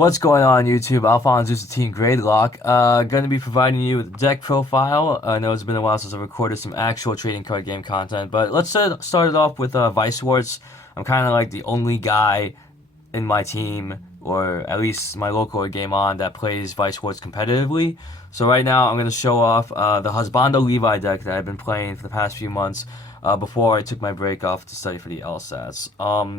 What's going on YouTube? AlphonZeus, the team Gradelock. Going to be providing you with a deck profile. I know it's been a while since I recorded some actual trading card game content, but let's start it off with Weiss Schwarz. I'm kind of like the only guy in my team, or at least my local game on, that plays Weiss Schwarz competitively. So right now I'm going to show off the Husbando Levi deck that I've been playing for the past few months before I took my break off to study for the LSATs.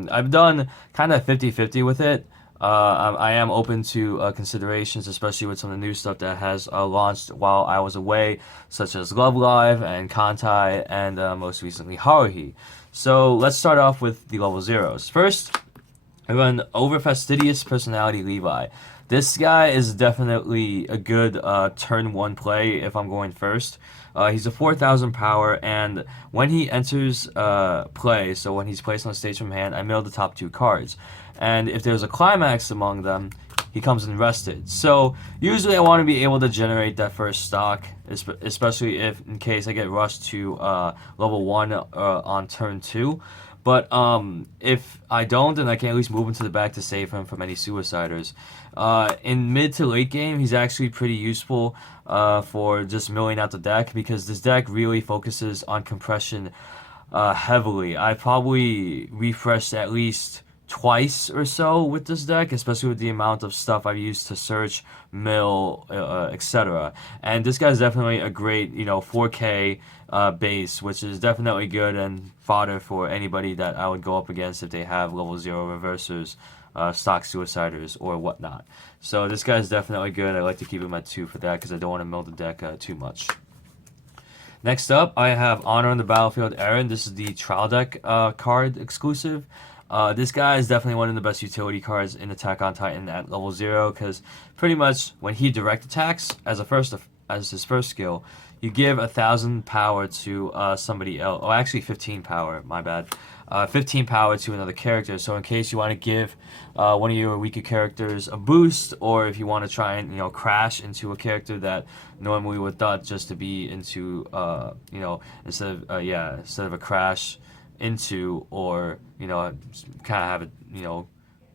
I've done kind of 50-50 with it. I am open to considerations, especially with some of the new stuff that has launched while I was away, such as Love Live and Kantai, and most recently Haruhi. So let's start off with the level zeros. First, I run Over Fastidious Personality Levi. This guy is definitely a good turn 1 play if I'm going first. He's a 4,000 power, and when he enters play, so when he's placed on stage from hand, I mill the top 2 cards. And if there's a climax among them, he comes in rested. So usually I want to be able to generate that first stock, especially if in case I get rushed to level 1 on turn 2. But if I don't, then I can at least move into the back to save him from any suiciders. In mid to late game, he's actually pretty useful for just milling out the deck, because this deck really focuses on compression heavily. I probably refreshed at least twice or so with this deck, especially with the amount of stuff I've used to search, mill, etc. And this guy's definitely a great, 4K base, which is definitely good and fodder for anybody that I would go up against if they have level 0 reversers, stock suiciders, or whatnot. So this guy's definitely good. I like to keep him at 2 for that because I don't want to mill the deck too much. Next up, I have Honor on the Battlefield Aaron. This is the trial deck card exclusive. This guy is definitely one of the best utility cards in Attack on Titan at level 0, because pretty much when he direct attacks as his first skill, you give 1,000 power to somebody else. Oh, actually 15 power. My bad. 15 power to another character. So in case you want to give one of your weaker characters a boost, or if you want to try and crash into a character that normally would thought just to be into instead of a crash into, or kind of have it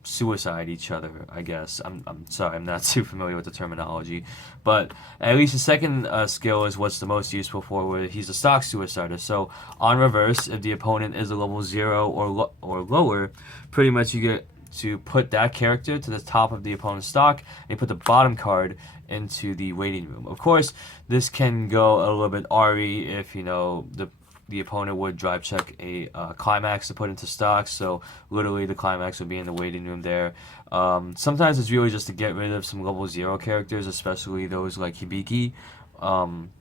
suicide each other, I guess. I'm sorry, I'm not too familiar with the terminology, but at least the second skill is what's the most useful for, where he's a stock suicider. So on reverse, if the opponent is a level 0 or lower, pretty much you get to put that character to the top of the opponent's stock, and you put the bottom card into the waiting room. Of course, this can go a little bit RE if the opponent would drive check a climax to put into stock, so literally the climax would be in the waiting room there. Sometimes it's really just to get rid of some level 0 characters, especially those like Hibiki from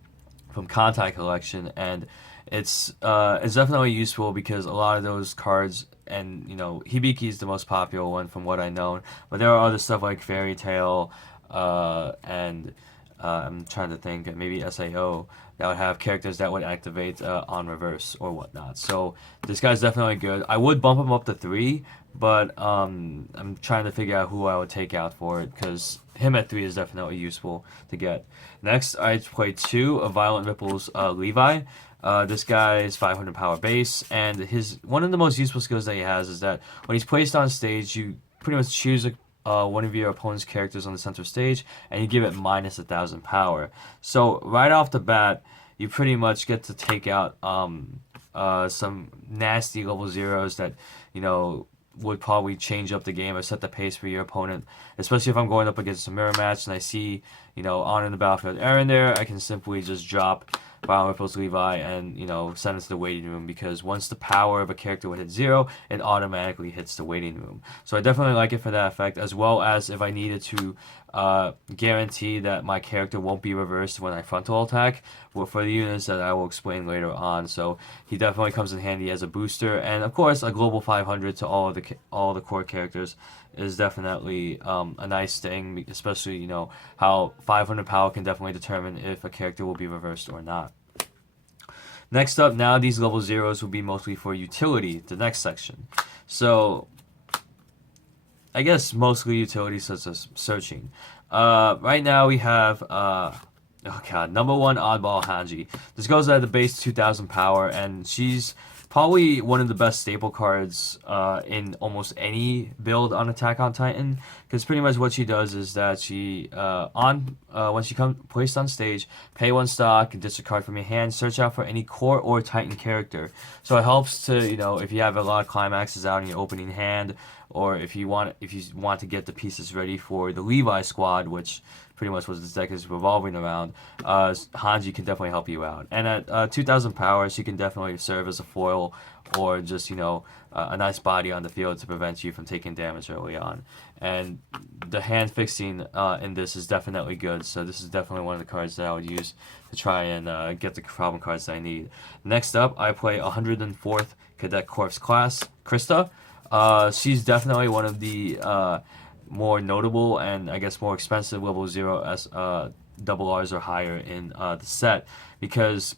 Kantai Collection, and it's definitely useful because a lot of those cards, and Hibiki is the most popular one from what I know, but there are other stuff like Fairy Tail and I'm trying to think, maybe SAO, that would have characters that would activate on reverse or whatnot. So this guy's definitely good. I would bump him up to 3, but I'm trying to figure out who I would take out for it, because him at 3 is definitely useful to get. Next, I play 2 of Violent Ripples Levi. This guy is 500 power base, and one of the most useful skills that he has is that when he's placed on stage, you pretty much choose one of your opponent's characters on the center stage, and you give it minus 1,000 power. So right off the bat, you pretty much get to take out some nasty level 0s that would probably change up the game or set the pace for your opponent. Especially if I'm going up against a mirror match and I see Honor in the Battlefield Aaron there, I can simply just drop Violent Ripples Levi and send it to the waiting room, because once the power of a character would hit 0, it automatically hits the waiting room. So I definitely like it for that effect, as well as if I needed to guarantee that my character won't be reversed when I frontal attack, for the units that I will explain later on. So he definitely comes in handy as a booster, and of course a global 500 to all the core characters is definitely a nice thing, especially how 500 power can definitely determine if a character will be reversed or not. Next up, now these level 0s will be mostly for utility, the next section. So I guess mostly utility such as searching. Right now we have number 1 oddball Hanji. This goes at the base 2,000 power, and she's probably one of the best staple cards in almost any build on Attack on Titan, because pretty much what she does is that she when she comes placed on stage, pay 1 stock and discard from your hand, search out for any core or Titan character. So it helps to, if you have a lot of climaxes out in your opening hand, or if you want to get the pieces ready for the Levi squad, which pretty much what this deck is revolving around, Hanji can definitely help you out. And at 2,000 power, she can definitely serve as a foil, or just, a nice body on the field to prevent you from taking damage early on. And the hand fixing in this is definitely good, so this is definitely one of the cards that I would use to try and get the problem cards that I need. Next up, I play 104th Cadet Corps class, Krista. She's definitely one of the more notable and I guess more expensive level 0 double R's or higher in the set, because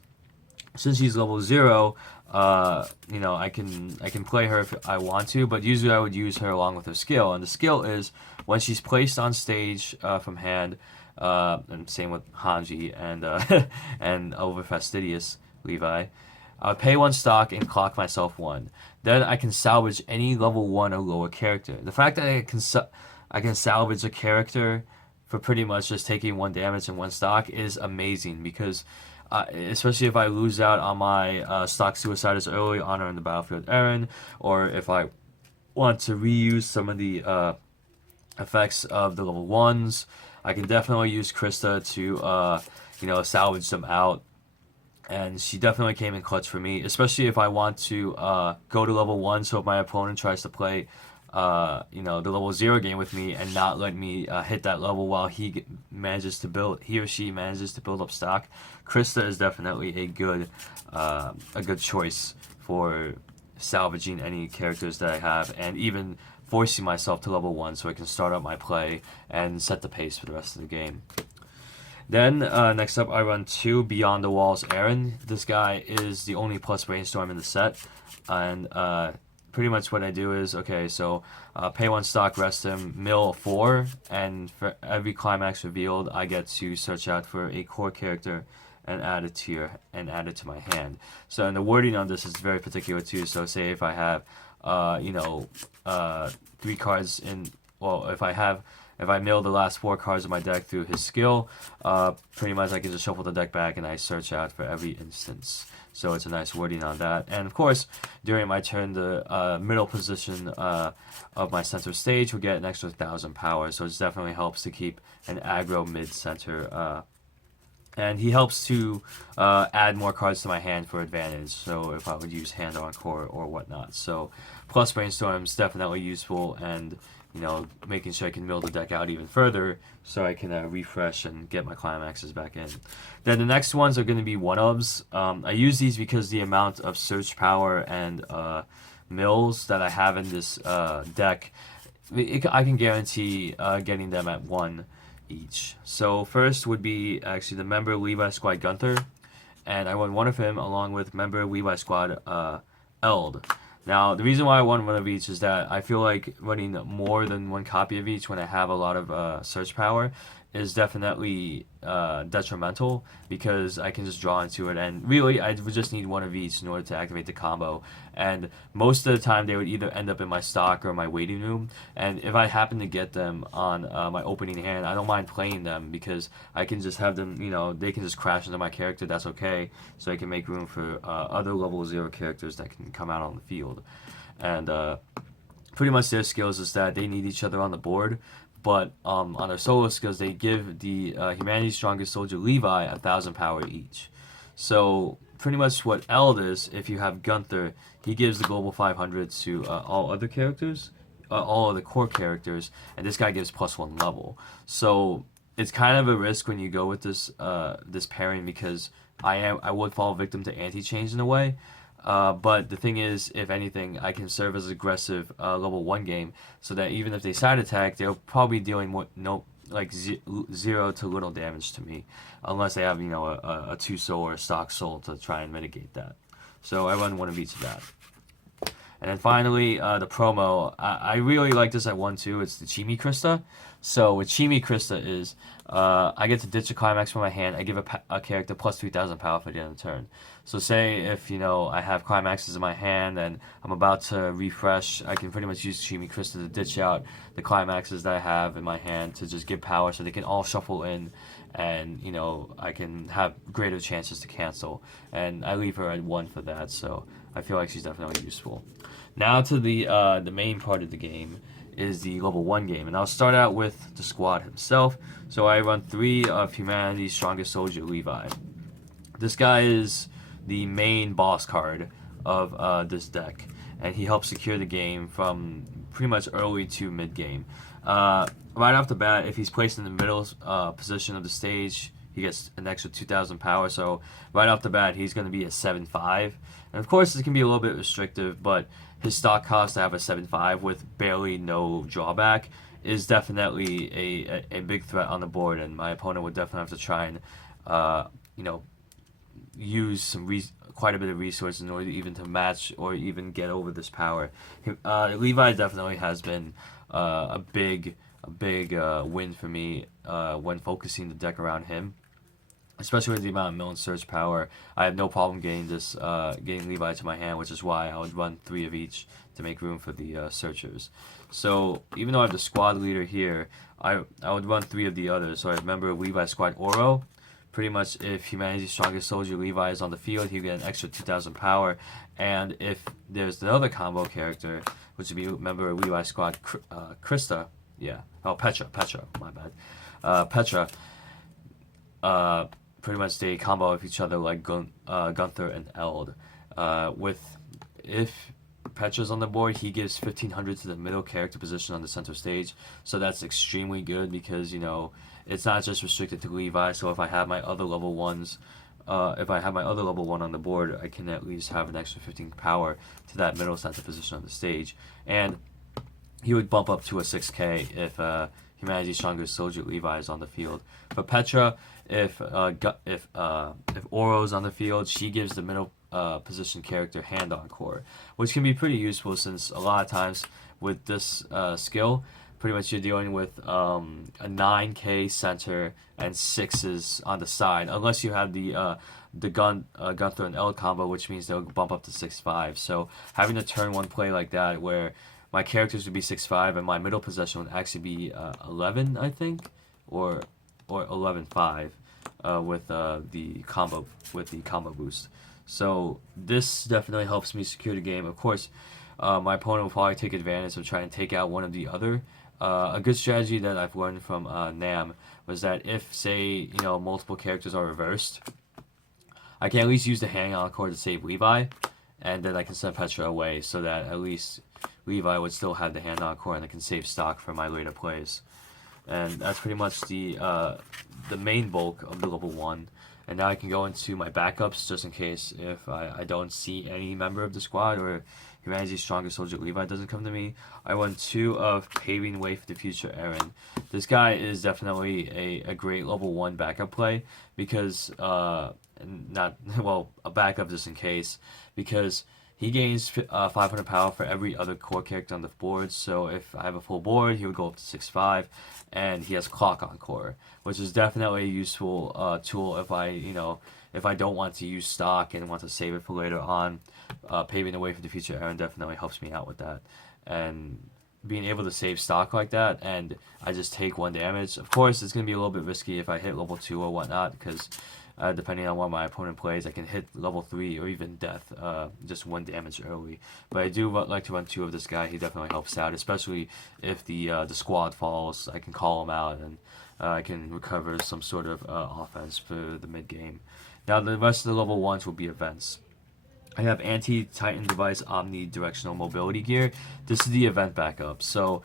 since she's level 0, I can play her if I want to, but usually I would use her along with her skill. And the skill is when she's placed on stage from hand, and same with Hanji and and over Fastidious Levi. Pay 1 stock and clock myself 1. Then I can salvage any level 1 or lower character. The fact that I can salvage a character for pretty much just taking 1 damage and 1 stock is amazing, because especially if I lose out on my stock suicidas early on or in the battlefield Eren, or if I want to reuse some of the effects of the level 1s, I can definitely use Krista to salvage them out. And she definitely came in clutch for me, especially if I want to go to level 1. So if my opponent tries to play, the level 0 game with me and not let me hit that level while he or she manages to build up stock, Krista is definitely a good choice for salvaging any characters that I have, and even forcing myself to level 1 so I can start up my play and set the pace for the rest of the game. Then, next up, I run 2 Beyond the Walls Eren. This guy is the only plus brainstorm in the set. And pretty much what I do is, pay 1 stock, rest him, mill 4, and for every climax revealed, I get to search out for a core character and add it to my hand. So, and the wording on this is very particular too. So, say if I have, 3 cards in, if I mill the last 4 cards of my deck through his skill, pretty much I can just shuffle the deck back and I search out for every instance. So it's a nice wording on that. And of course, during my turn, the middle position of my center stage will get an extra 1,000 power. So it definitely helps to keep an aggro mid-center. And he helps to add more cards to my hand for advantage. So if I would use hand on core or whatnot. So plus brainstorm's definitely useful, and making sure I can mill the deck out even further so I can refresh and get my climaxes back in. Then the next ones are going to be 1-ofs. I use these because the amount of search power and mills that I have in this deck, I can guarantee getting them at 1 each. So first would be actually the member Levi Squad Gunther, and I run 1 of him along with member Levi Squad Eld. Now, the reason why I want 1 of each is that I feel like running more than 1 copy of each when I have a lot of search power is definitely detrimental, because I can just draw into it, and really I would just need 1 of each in order to activate the combo. And most of the time they would either end up in my stock or my waiting room, and if I happen to get them on my opening hand, I don't mind playing them, because I can just have them, they can just crash into my character. That's okay, so I can make room for other level 0 characters that can come out on the field. And pretty much their skills is that they need each other on the board, but on their solo skills, they give the Humanity's Strongest Soldier Levi 1,000 power each. So pretty much what Eld is, if you have Gunther, he gives the global 500 to all other characters, all other core characters, and this guy gives +1 level. So it's kind of a risk when you go with this this pairing, because I would fall victim to anti-change in a way. But the thing is, if anything, I can serve as aggressive level 1 game, so that even if they side attack, they'll probably dealing with 0 to little damage to me, unless they have a 2 soul or a stock soul to try and mitigate that. So I run 1 of each of that. And then finally, the promo. I really like this at 1-2. It's the Chimi Krista. So what Chimi Krista is, I get to ditch a climax from my hand. I give a character plus 3,000 power for the end of the turn. So say if I have climaxes in my hand and I'm about to refresh, I can pretty much use Chimi Krista to ditch out the climaxes that I have in my hand to just give power so they can all shuffle in, and I can have greater chances to cancel. And I leave her at 1 for that, so I feel like she's definitely useful. Now to the main part of the game is the level 1 game, and I'll start out with the squad himself. So I run 3 of humanity's strongest soldier, Levi. This guy is the main boss card of this deck, and he helps secure the game from pretty much early to mid game. Right off the bat, if he's placed in the middle position of the stage, he gets an extra 2,000 power. So right off the bat, he's going to be a 7/5, and of course this can be a little bit restrictive, but his stock cost to have a 7/5 with barely no drawback is definitely a big threat on the board, and my opponent would definitely have to try and use quite a bit of resources in order even to match or even get over this power. Levi definitely has been a big win for me when focusing the deck around him, especially with the amount of mill and search power. I have no problem getting Levi to my hand, which is why I would run 3 of each to make room for the searchers. So even though I have the squad leader here, I would run 3 of the others. So I remember Levi squad Oro. Pretty much if humanity's strongest soldier Levi is on the field, he'll get an extra 2,000 power. And if there's another combo character, which would be, remember, Levi squad Krista. Yeah. Oh, Petra, my bad. Petra. Pretty much they combo with each other like Gunther and Eld. If Petra's on the board, he gives 1,500 to the middle character position on the center stage. So that's extremely good because, it's not just restricted to Levi. So if I have my other level 1s, if I have my other level 1 on the board, I can at least have an extra 15 power to that middle center position on the stage. And he would bump up to a 6k if humanity's strongest soldier Levi is on the field. But Petra, if Oro's on the field, she gives the middle position character hand encore, which can be pretty useful since a lot of times with this skill, pretty much you're dealing with a 9k center and 6s on the side, unless you have the Gunther and Eld combo, which means they'll bump up to 6/5. So having a turn 1 play like that where my characters would be 6/5 and my middle possession would actually be 11, I think, or 11/5 with the combo boost. So this definitely helps me secure the game. Of course, my opponent will probably take advantage of trying to take out one of the other. A good strategy that I've learned from Nam was that if, say, multiple characters are reversed, I can at least use the hand encore to save Levi, and then I can send Petra away so that at least Levi would still have the hand encore and I can save stock for my later plays. And that's pretty much the main bulk of the level 1. And now I can go into my backups just in case if I don't see any member of the squad or humanity's strongest soldier Levi doesn't come to me. I run 2 of Paving the Way for the Future Aaron. This guy is definitely a great level 1 backup play because, a backup just in case, because he gains 500 power for every other core character on the board. So if I have a full board, he would go up to 6/5, and he has clock on core, which is definitely a useful tool if I don't want to use stock and want to save it for later on. Paving the Way for the Future Aaron definitely helps me out with that, and being able to save stock like that, and I just take 1 damage. Of course, it's gonna be a little bit risky if I hit level 2 or whatnot, because depending on what my opponent plays, I can hit level 3 or even death, just 1 damage early. But I do like to run 2 of this guy. He definitely helps out, especially if the squad falls. I can call him out, and I can recover some sort of offense for the mid game. Now the rest of the level 1s will be events. I have Anti-Titan Device Omnidirectional Mobility Gear. This is the event backup. So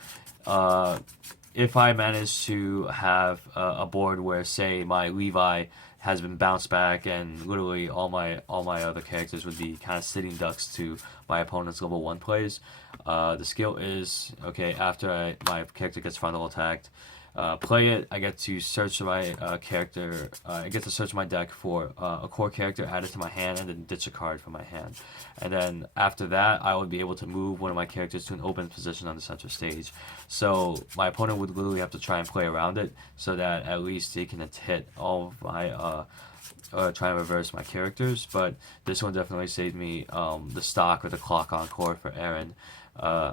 if I manage to have a board where, say, my Levi has been bounced back and literally all my other characters would be kind of sitting ducks to my opponent's level 1 plays, the skill is, okay, after my character gets frontal attacked, play it, I get to search my character. I get to search my deck for a core character, add it to my hand, and then ditch a card from my hand. And then after that, I would be able to move one of my characters to an open position on the center stage. So my opponent would literally have to try and play around it so that at least they can hit all of my try and reverse my characters. But this one definitely saved me the stock or the clock on core for Aaron. Uh,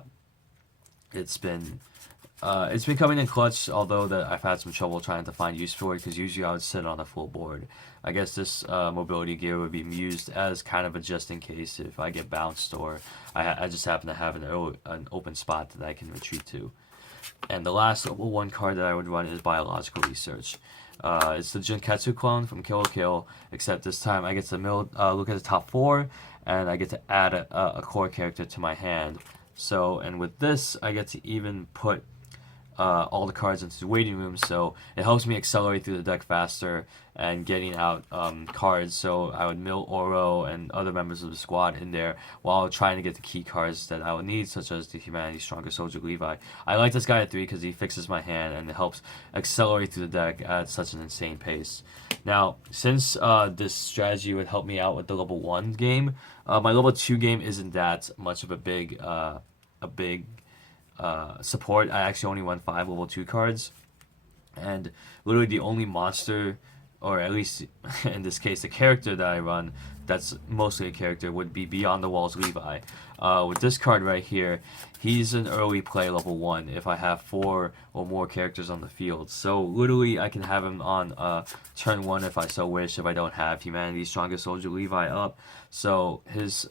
it's been coming in clutch, although that I've had some trouble trying to find use for it because usually I would sit on a full board. I guess this mobility gear would be used as kind of a just in case if I get bounced or I just happen to have an open spot that I can retreat to. And the last level 1 card that I would run is Biological Research. It's the Junketsu clone from Kill la Kill, except this time I get to look at the top 4, and I get to add a core character to my hand. So, and with this, I get to even put all the cards into the waiting room, so it helps me accelerate through the deck faster and getting out cards. So I would mill Oro and other members of the squad in there while trying to get the key cards that I would need, such as the Humanity's Strongest Soldier Levi. I like this guy at 3 because he fixes my hand and it helps accelerate through the deck at such an insane pace. Now, since this strategy would help me out with the level 1 game, my level 2 game isn't that much of a big support. I actually only run 5 level 2 cards, and literally the only monster, or at least in this case the character that I run that's mostly a character, would be Beyond the Walls Levi. With this card right here, he's an early play level 1 if I have 4 or more characters on the field. So literally I can have him on turn 1 if I so wish, if I don't have Humanity's Strongest Soldier Levi up. So his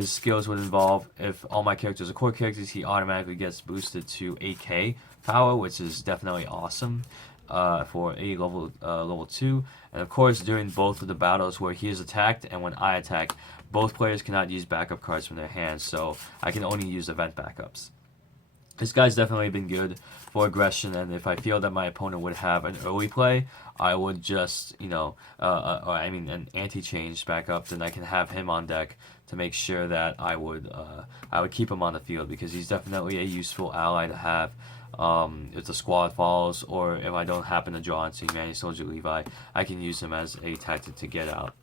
skills would involve, if all my characters are core characters, he automatically gets boosted to 8k power, which is definitely awesome for a level 2. And of course, during both of the battles where he is attacked and when I attack, both players cannot use backup cards from their hands, so I can only use event backups. This guy's definitely been good for aggression, and if I feel that my opponent would have an early play, I would just, an anti-change backup, then I can have him on deck to make sure that I would keep him on the field, because he's definitely a useful ally to have. If the squad falls, or if I don't happen to draw into Humanity Soldier Levi, I can use him as a tactic to get out.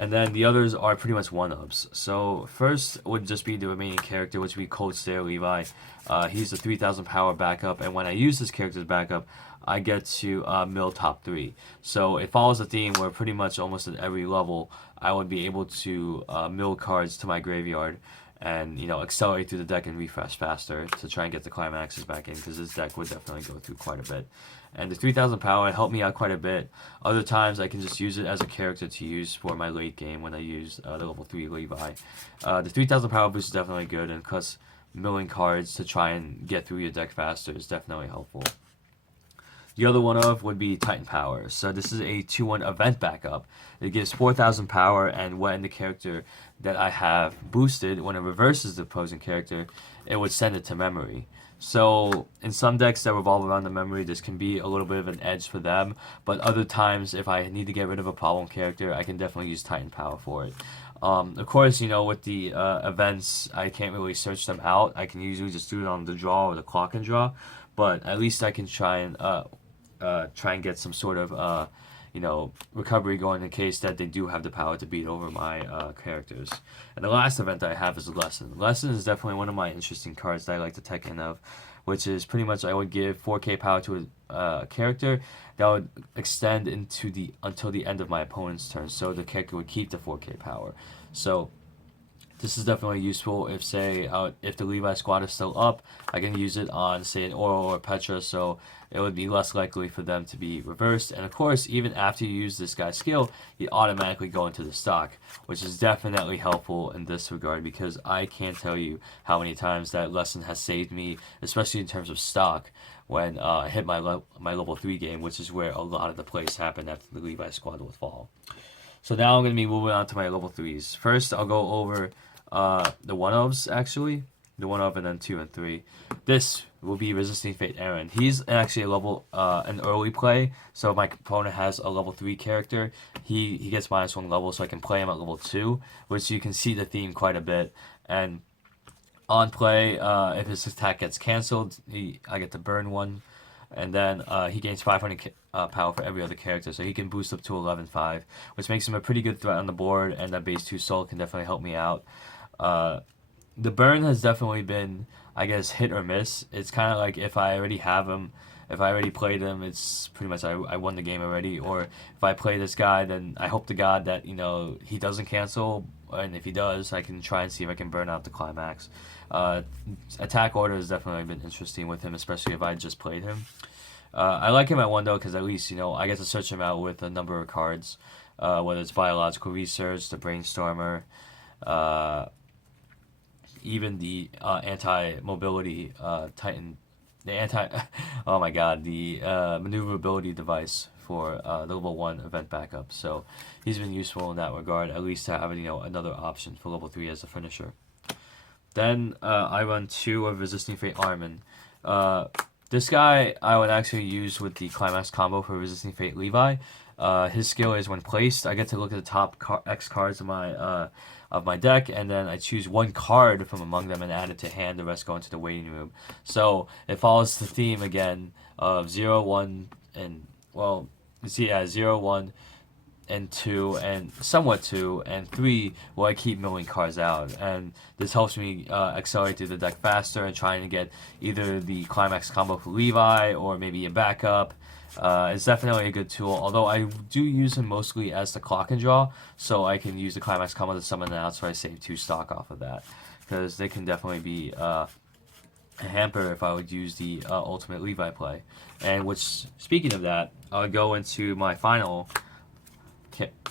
And then the others are pretty much one-ups. So first would just be the remaining character, which would be Cold Stare Levi. He's a 3000 power backup, and when I use this character's backup, I get to mill top 3. So it follows a theme where pretty much almost at every level, I would be able to mill cards to my graveyard and accelerate through the deck and refresh faster to try and get the Climaxes back in, because this deck would definitely go through quite a bit. And the 3000 power helped me out quite a bit. Other times I can just use it as a character to use for my late game when I use the level 3 Levi. The 3000 power boost is definitely good, and plus milling cards to try and get through your deck faster is definitely helpful. The other one of would be Titan Power. So this is a 2-1 event backup. It gives 4000 power, and when the character that I have boosted, when it reverses the opposing character, it would send it to memory. So in some decks that revolve around the memory, this can be a little bit of an edge for them, but other times if I need to get rid of a problem character, I can definitely use Titan Power for it. Of course, with the events, I can't really search them out. I can usually just do it on the draw or the clock and draw, but at least I can try and get some sort of recovery going in case that they do have the power to beat over my characters. And the last event I have is Lesson. Lesson is definitely one of my interesting cards that I like to tech in of, which is pretty much I would give 4k power to a character that would extend until the end of my opponent's turn, so the character would keep the 4k power. So this is definitely useful if, say, if the Levi squad is still up, I can use it on, say, an Oro or Petra, so it would be less likely for them to be reversed. And of course, even after you use this guy's skill, you automatically go into the stock, which is definitely helpful in this regard, because I can't tell you how many times that lesson has saved me, especially in terms of stock, when I hit my level 3 game, which is where a lot of the plays happen after the Levi squad will fall. So now I'm going to be moving on to my level 3s. First, I'll go over the 1-ofs, actually. The 1-of and then 2 and 3. This will be Resisting Fate Aaron. He's actually an early play, so if my opponent has a level 3 character, he gets -1 level, so I can play him at level 2, which you can see the theme quite a bit. And on play, if his attack gets cancelled, I get to burn 1. And then he gains 500 power for every other character, so he can boost up to 11.5, which makes him a pretty good threat on the board, and that base 2 soul can definitely help me out. The burn has definitely been, I guess, hit or miss. It's kind of like if I already have him, if I already played him, it's pretty much I won the game already. Or if I play this guy, then I hope to God that, you know, he doesn't cancel, and if he does, I can try and see if I can burn out the climax. Attack order has definitely been interesting with him, especially if I just played him. I like him at 1 though, because at least, you know, I get to search him out with a number of cards, whether it's biological research, the brainstormer, even the anti-mobility Titan, the anti, oh my god, the maneuverability device for the level 1 event backup. So he's been useful in that regard, at least to have, you know, another option for level 3 as a finisher. Then I run 2 of Resisting Fate Armin. This guy I would actually use with the Climax combo for Resisting Fate Levi. His skill is when placed, I get to look at the top X cards of my deck, and then I choose 1 card from among them and add it to hand. The rest go into the waiting room. So it follows the theme again of 0, 1, and, well, you see, 0, 1, and 2, and somewhat 2, and 3, where I keep milling cards out. And this helps me accelerate through the deck faster and trying to get either the Climax combo for Levi or maybe a backup. It's definitely a good tool, although I do use him mostly as the clock and draw, so I can use the Climax combo to summon it out, so I save 2 stock off of that. Because they can definitely be a hamper if I would use the ultimate Levi play. And which, speaking of that, I'll go into my final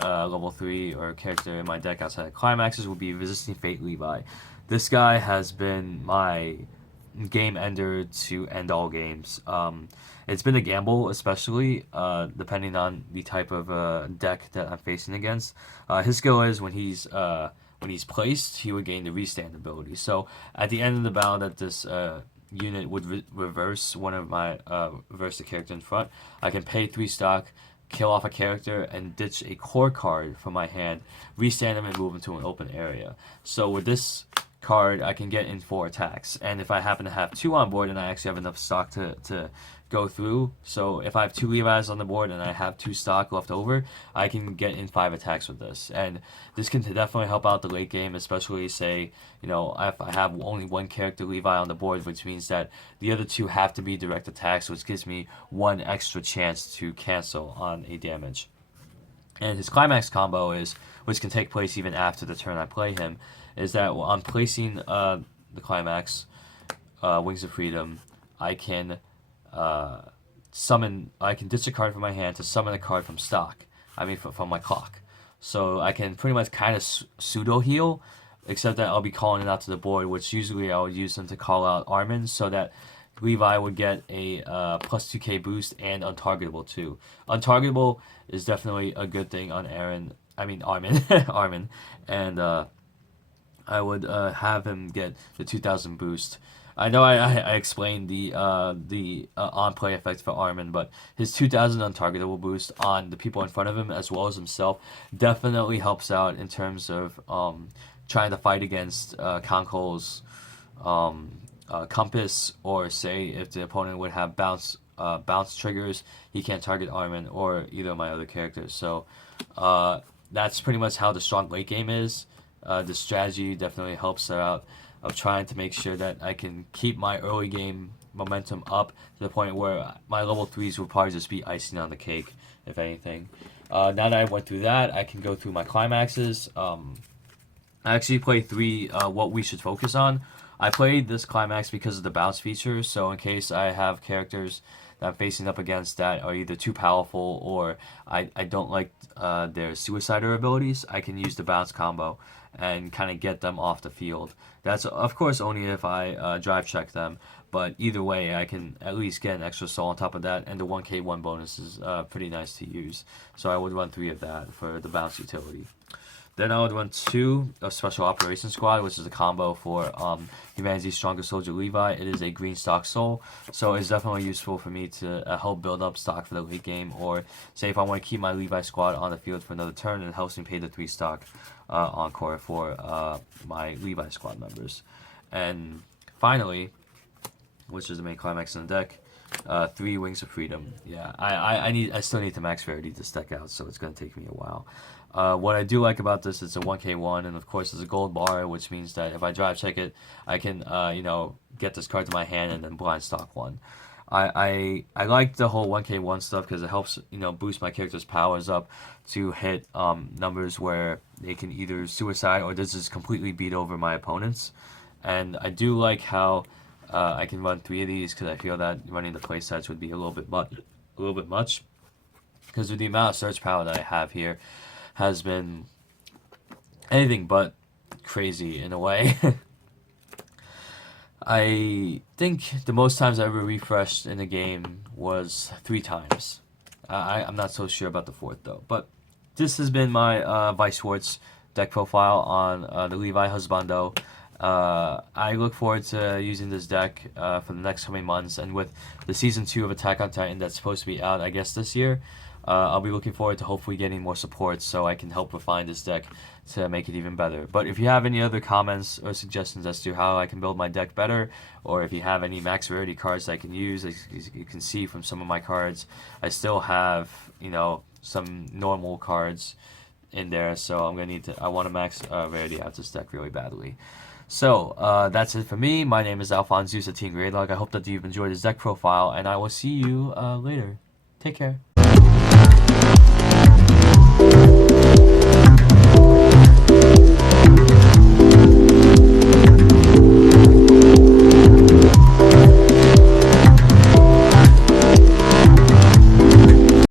level 3 or character in my deck outside of Climaxes will be Resisting Fate Levi. This guy has been my game ender to end all games. It's been a gamble, especially depending on the type of deck that I'm facing against. His skill is when he's placed, he would gain the restand ability. So at the end of the battle that this unit would reverse one of my reverse the character in front, I can pay 3 stock, kill off a character, and ditch a core card from my hand, restand him, and move him to an open area. So with this card, I can get in 4 attacks. And if I happen to have 2 on board, and I actually have enough stock to go through, so if I have 2 Levi's on the board and I have 2 stock left over, I can get in 5 attacks with this. And this can definitely help out the late game, especially, say, you know, if I have only 1 character Levi on the board, which means that the other 2 have to be direct attacks, which gives me 1 extra chance to cancel on a damage. And his Climax combo is, which can take place even after the turn I play him, is that while I'm placing the Climax, Wings of Freedom, I can I can ditch a card from my hand to summon a card from stock, from my clock. So I can pretty much kind of pseudo heal, except that I'll be calling it out to the board, which usually I would use them to call out Armin, so that Levi would get a plus 2k boost and untargetable too. Untargetable is definitely a good thing on Armin, Armin, and I would have him get the 2000 boost. I know I explained the on-play effect for Armin, but his 2000 untargetable boost on the people in front of him as well as himself definitely helps out in terms of trying to fight against Konkol's Compass, or say if the opponent would have bounce triggers, he can't target Armin or either of my other characters. So that's pretty much how the strong late game is. The strategy definitely helps out of trying to make sure that I can keep my early game momentum up to the point where my level 3s will probably just be icing on the cake, if anything. Now that I went through that, I can go through my Climaxes. I actually played 3 what we should focus on. I played this Climax because of the bounce feature, so in case I have characters that I'm facing up against that are either too powerful or I don't like their suicider abilities, I can use the bounce combo and kind of get them off the field. That's, of course, only if I drive check them, but either way, I can at least get an extra soul on top of that, and the 1k1 bonus is pretty nice to use. So I would run 3 of that for the bounce utility. Then I would run 2 of Special Operations Squad, which is a combo for Humanity's Strongest Soldier Levi. It is a green stock soul, so it's definitely useful for me to help build up stock for the late game, or say if I want to keep my Levi squad on the field for another turn, it helps me pay the 3 stock encore for my Levi squad members. And finally, which is the main climax in the deck, 3 Wings of Freedom. Yeah, I still need to max rarity this deck out, so it's gonna take me a while. What I do like about this, it's a 1k1, and of course it's a gold bar, which means that if I drive check it, I can get this card to my hand and then blind stock one. I like the whole 1k1 stuff because it helps boost my character's powers up to hit numbers where they can either suicide or just completely beat over my opponents. And I do like how I can run 3 of these because I feel that running the playsets would be a little bit much. Because with the amount of search power that I have here has been anything but crazy in a way. I think the most times I ever refreshed in a game was 3 times. I'm not so sure about the 4th though. But this has been my Weiss Schwarz deck profile on the Levi Husbando. I look forward to using this deck for the next coming months, and with the Season 2 of Attack on Titan that's supposed to be out, I guess, this year, I'll be looking forward to hopefully getting more support so I can help refine this deck to make it even better. But if you have any other comments or suggestions as to how I can build my deck better, or if you have any max rarity cards that I can use, as you can see from some of my cards, I still have, some normal cards in there, so I want to max rarity out this deck really badly. So, that's it for me. My name is AlphonZeus at Team Gradelock. I hope that you've enjoyed this deck profile, and I will see you later. Take care.